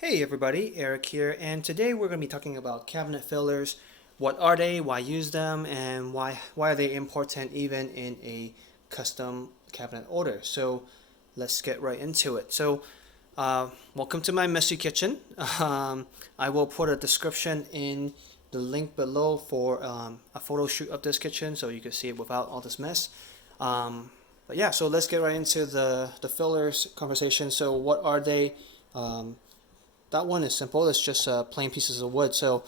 Hey everybody, Eric here, and today we're going to be talking about cabinet fillers. What are they, why use them, and why are they important even in a custom cabinet order. So let's get right into it. Welcome to my messy kitchen. I will put a description in the link below for a photo shoot of this kitchen so you can see it without all this mess. But yeah, so let's get right into the fillers conversation. So what are they? That one is simple. It's just plain pieces of wood. So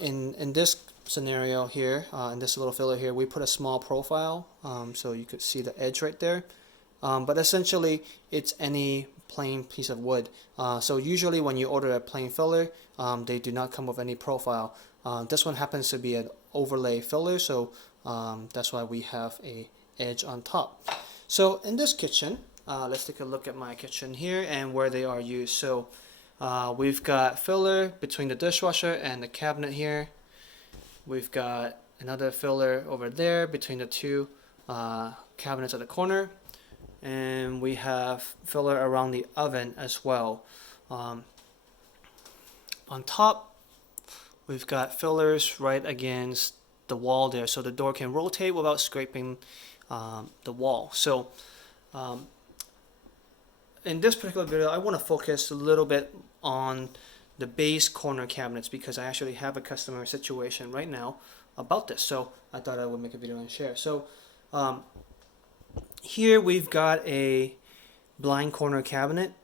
in this scenario here, in this little filler here, we put a small profile, so you could see the edge right there. But essentially, it's any plain piece of wood. So usually when you order a plain filler, they do not come with any profile. This one happens to be an overlay filler, so that's why we have a edge on top. So in this kitchen, let's take a look at my kitchen here and where they are used. So we've got filler between the dishwasher and the cabinet here. We've got another filler over there between the two cabinets at the corner. And we have filler around the oven as well. On top, we've got fillers right against the wall there, so the door can rotate without scraping the wall. So in this particular video, I want to focus a little bit on the base corner cabinets because I actually have a customer situation right now about this. So I thought I would make a video and share. So here we've got a blind corner cabinet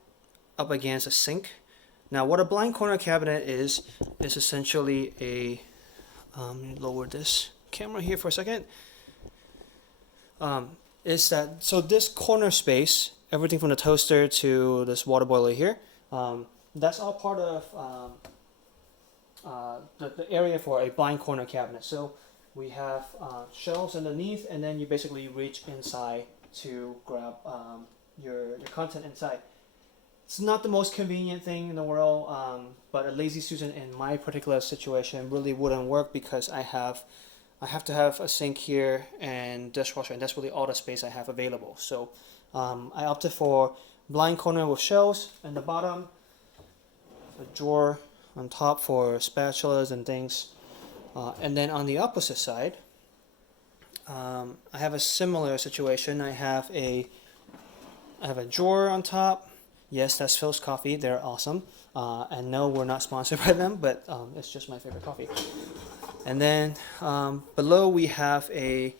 up against a sink. Now what a blind corner cabinet is essentially a, let me lower this camera here for a second. So this corner space, everything from the toaster to this water boiler here, that's all part of the area for a blind corner cabinet. So we have shelves underneath, and then you basically reach inside to grab your content inside. It's not the most convenient thing in the world, but a lazy Susan in my particular situation really wouldn't work because I have to have a sink here and dishwasher, and that's really all the space I have available. So I opted for blind corner with shelves in the bottom, a drawer on top for spatulas and things, and then on the opposite side, I have a similar situation. I have a drawer on top. Yes, that's Phil's Coffee. They're awesome. And no, we're not sponsored by them, but it's just my favorite coffee. And then below we have a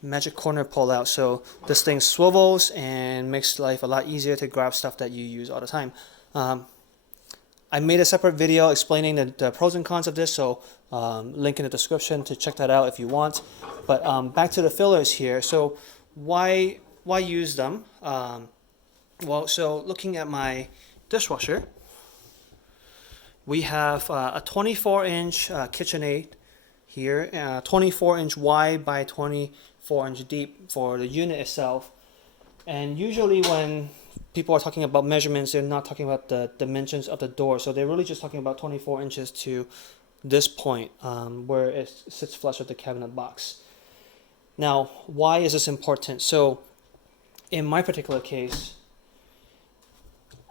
magic corner pull out. So this thing swivels and makes life a lot easier to grab stuff that you use all the time. I made a separate video explaining the pros and cons of this, so link in the description to check that out if you want. But back to the fillers here. So why use them? Well, so looking at my dishwasher, we have a 24-inch KitchenAid here, 24-inch wide by 24-inch deep for the unit itself. And usually when people are talking about measurements, they're not talking about the dimensions of the door. So they're really just talking about 24 inches to this point where it sits flush with the cabinet box. Now, why is this important? So in my particular case,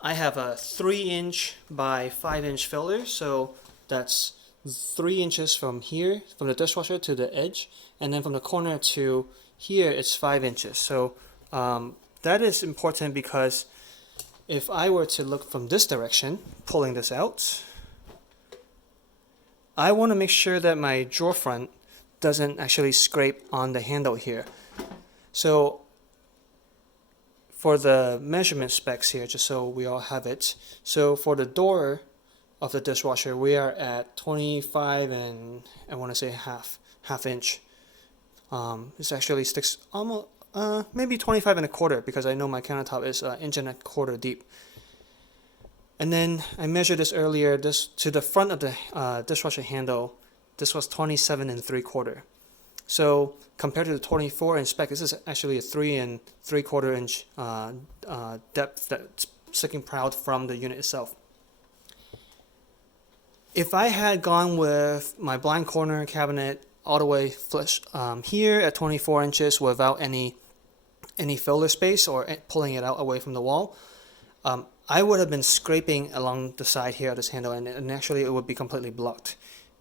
I have a 3-inch by 5-inch filler. So that's 3 inches from here, from the dishwasher to the edge. And then from the corner to here, it's 5 inches. So that is important because if I were to look from this direction, pulling this out, I want to make sure that my drawer front doesn't actually scrape on the handle here. So for the measurement specs here, just so we all have it, so for the door of the dishwasher, we are at 25 and I want to say half inch. This actually sticks almost maybe 25 and a quarter because I know my countertop is 1.25 inches deep. And then I measured this earlier. This to the front of the dishwasher handle, this was 27 3/4. So compared to the 24-inch spec, this is actually a 3 3/4 inch depth that's sticking proud from the unit itself. If I had gone with my blind corner cabinet all the way flush here at 24 inches without any filler space or pulling it out away from the wall, I would have been scraping along the side here of this handle, and actually it would be completely blocked.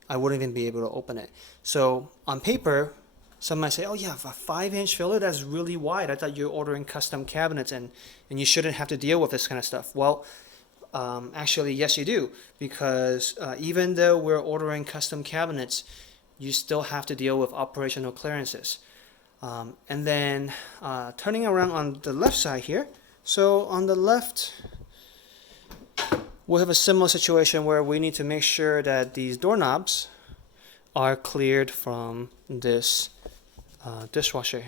I wouldn't even be able to open it. So on paper, some might say, oh yeah, a 5-inch filler, that's really wide. I thought you were ordering custom cabinets and you shouldn't have to deal with this kind of stuff. Well, actually, yes, you do, because even though we're ordering custom cabinets, you still have to deal with operational clearances. And then turning around on the left side here, so on the left, we have a similar situation where we need to make sure that these doorknobs are cleared from this dishwasher.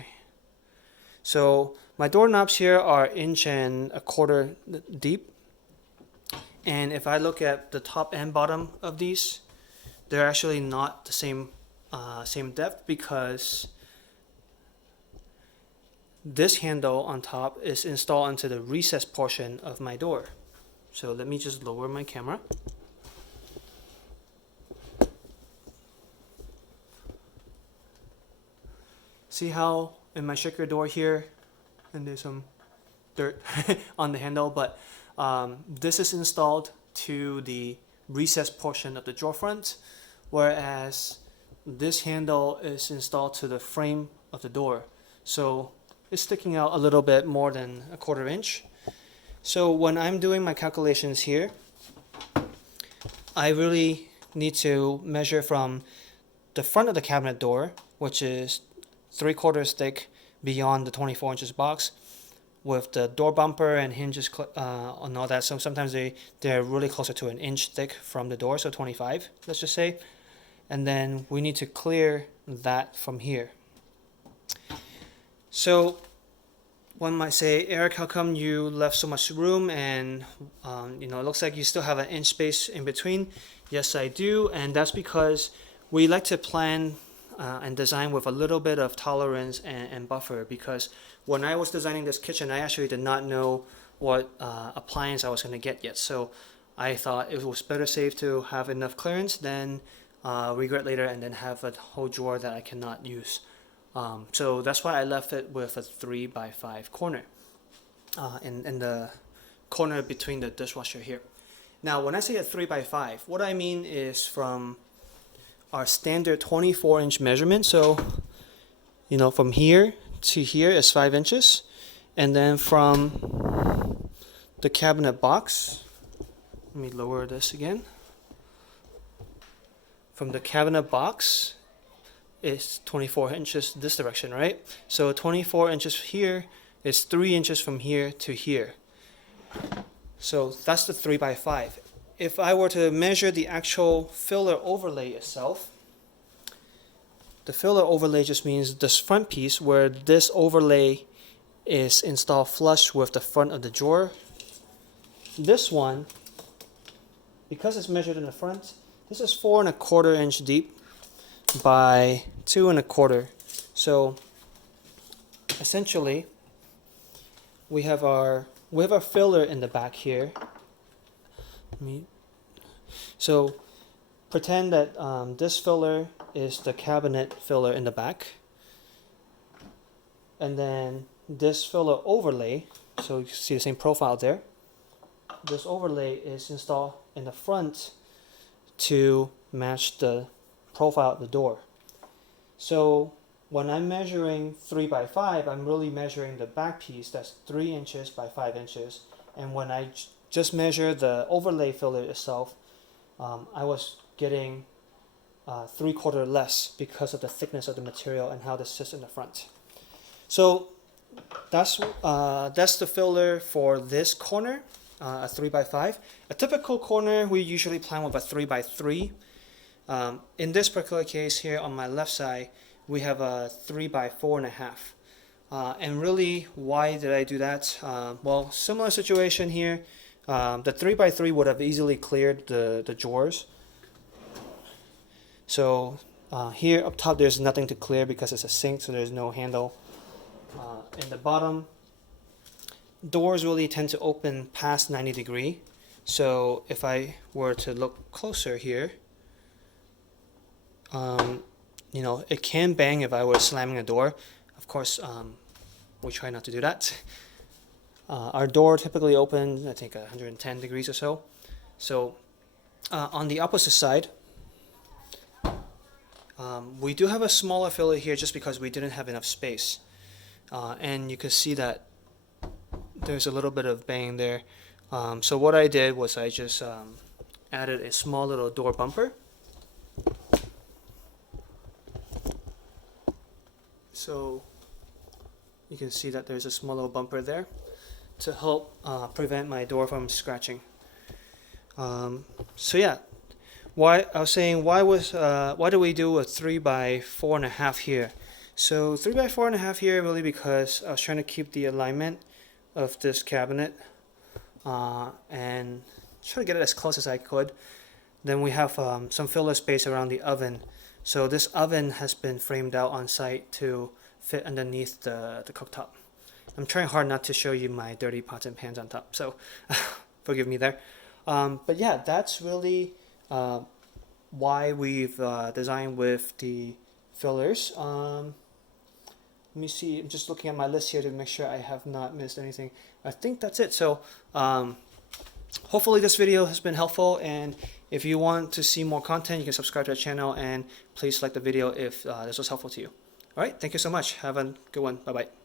So my doorknobs here are 1.25 inches deep, and if I look at the top and bottom of these, they're actually not the same depth, because this handle on top is installed into the recessed portion of my door. So let me just lower my camera. See how in my shaker door here, and there's some dirt on the handle, but this is installed to the recessed portion of the drawer front, whereas this handle is installed to the frame of the door. So it's sticking out a little bit more than 1/4 inch. So when I'm doing my calculations here, I really need to measure from the front of the cabinet door, which is 3/4 thick beyond the 24 inches box, with the door bumper and hinges and all that. So sometimes they're really closer to 1 inch thick from the door, so 25, let's just say. And then we need to clear that from here. So one might say, Eric, how come you left so much room, and it looks like you still have 1 inch space in between? Yes, I do, and that's because we like to plan and design with a little bit of tolerance and buffer, because when I was designing this kitchen, I actually did not know what appliance I was going to get yet. So I thought it was better safe to have enough clearance than regret later and then have a whole drawer that I cannot use. So that's why I left it with a 3x5 corner in the corner between the dishwasher here. Now, when I say a 3x5, what I mean is from our standard 24-inch measurement. So, from here to here is 5 inches. And then from the cabinet box, let me lower this again. From the cabinet box, is 24 inches this direction, right? So 24 inches here is 3 inches from here to here. So that's the 3x5. If I were to measure the actual filler overlay itself, the filler overlay just means this front piece where this overlay is installed flush with the front of the drawer. This one, because it's measured in the front, this is 4.25 inch deep by 2.25. So essentially we have our filler in the back here. So pretend that this filler is the cabinet filler in the back, and then this filler overlay, so you see the same profile there, this overlay is installed in the front to match the profile of the door. So when I'm measuring 3x5, I'm really measuring the back piece, that's 3 inches by 5 inches. And when I just measure the overlay filler itself, I was getting 3/4 less because of the thickness of the material and how this sits in the front. So that's the filler for this corner, a 3x5. A typical corner we usually plan with a 3x3. In this particular case here on my left side, we have a 3x4.5. And really, why did I do that? Well, similar situation here. The 3x3 would have easily cleared the drawers. So here up top there's nothing to clear because it's a sink, so there's no handle. In the bottom, doors really tend to open past 90 degree. So if I were to look closer here, it can bang if I were slamming a door. Of course, we try not to do that. Our door typically opens, I think, 110 degrees or so. So on the opposite side, we do have a smaller filler here just because we didn't have enough space. And you can see that there's a little bit of bang there. So what I did was I just added a small little door bumper. So you can see that there's a small little bumper there to help prevent my door from scratching. So yeah, why do we do a 3 by 4.5 here? So 3 by 4.5 here really because I was trying to keep the alignment of this cabinet and try to get it as close as I could. Then we have some filler space around the oven. So this oven has been framed out on site to fit underneath the cooktop. I'm trying hard not to show you my dirty pots and pans on top, so forgive me there. But yeah, that's really why we've designed with the fillers. Let me see, I'm just looking at my list here to make sure I have not missed anything. I think that's it. So hopefully this video has been helpful, and if you want to see more content, you can subscribe to our channel, and please like the video if this was helpful to you. Alright, thank you so much. Have a good one. Bye bye.